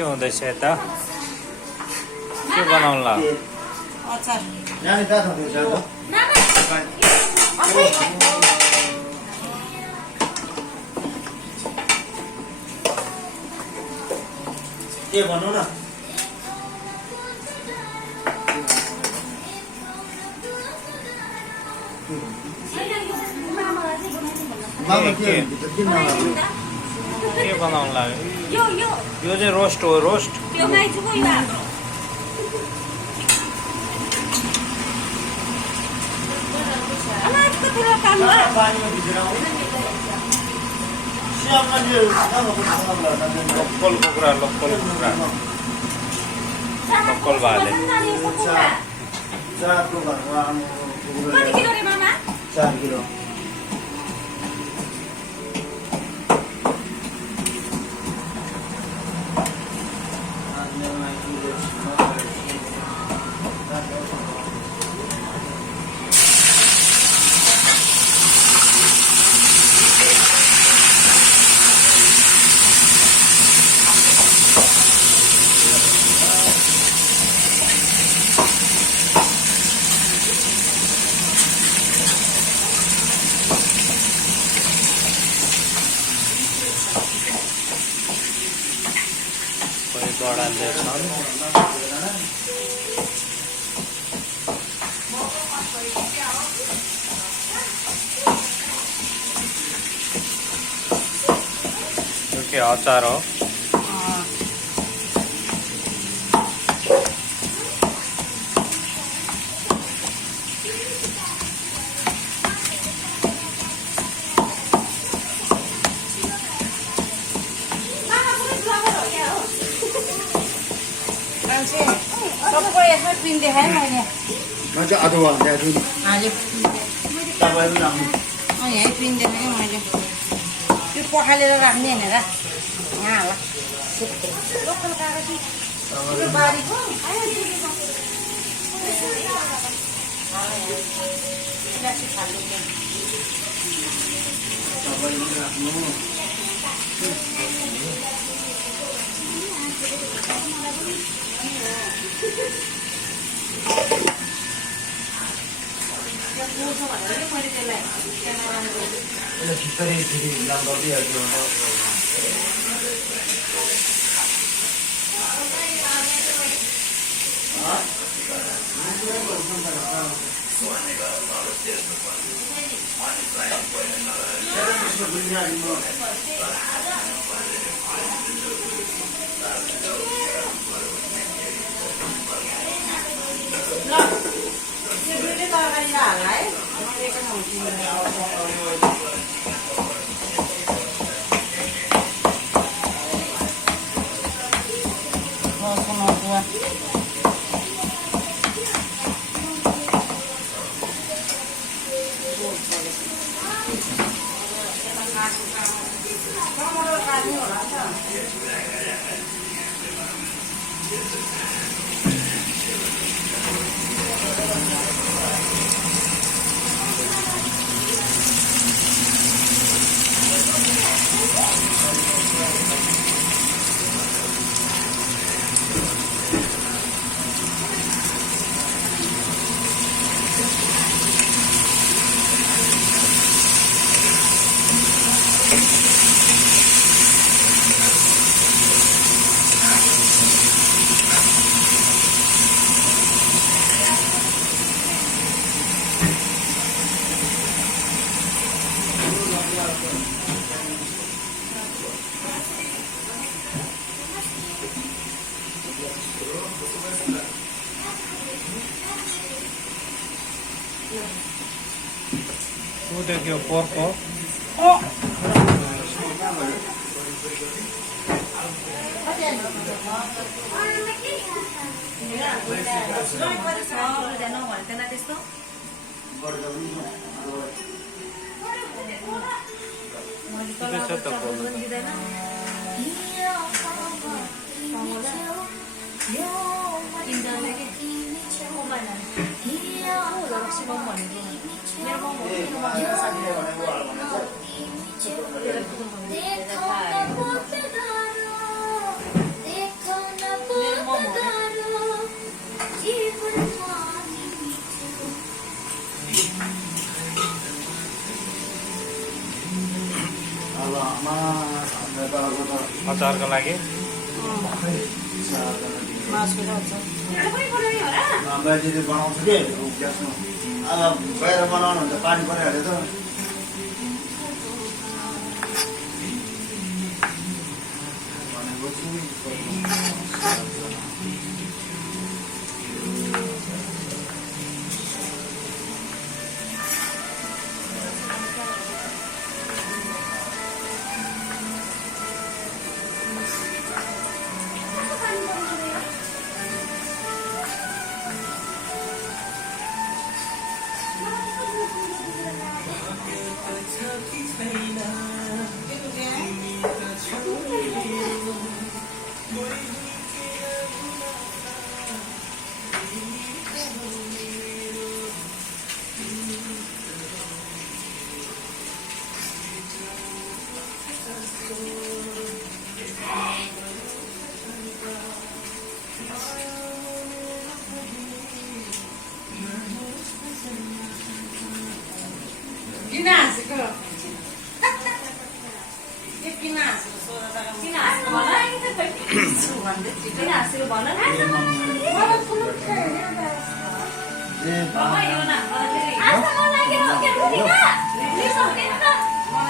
के हुँदैछ यता के बनाउला अचार नानी कहाँ खानुहुन्छ के भनौँ न के बनाउला यो यो चाहिँ रोस्ट हो रोस्ट त्यो माइजुको यो अनाजको ठुलो काम हो पानीमा भिजेर आउने सियाम मान्छे लोकल कुखुरा लोकल भाले चारको घरमा आउनु कति किलो रे मामा 4 किलो कोही बढाल्दैछन् यो के अचार हो सबको यसमा पिन देखाएँ मैले म चाहिँ अदुवा ल्याएको छु हजुर तपाईँ पनि आउनु यहीँ पिन देखाएँ मैले त्यो पखालेर राख्ने होइन र यहाँ होला लोकल कागज यो बारीको प्लास्टिक खाल्नु तपाईँ पनि राख्नु यसले भित्रै फेरि नाम गरिदिइहाल्छु तरकारी हाल्ला है मैले खाउँछु उदेखि पोर्को आमा अन्त त अब त अचारको लागि खै मासु र छ बाजेले बनाउँछ कि ग्यासमा अब बाहिर बनाउनु हुन्छ पानी परिहाल्यो त भनेको छु किन हाँसेको के किन हाँसेको सोह्र टका किन हाँस्नु भन भन्दै थियो किन हाँसेको भन न ए यो न मलाई फेरि आजको लागि रोकेर हुँदैन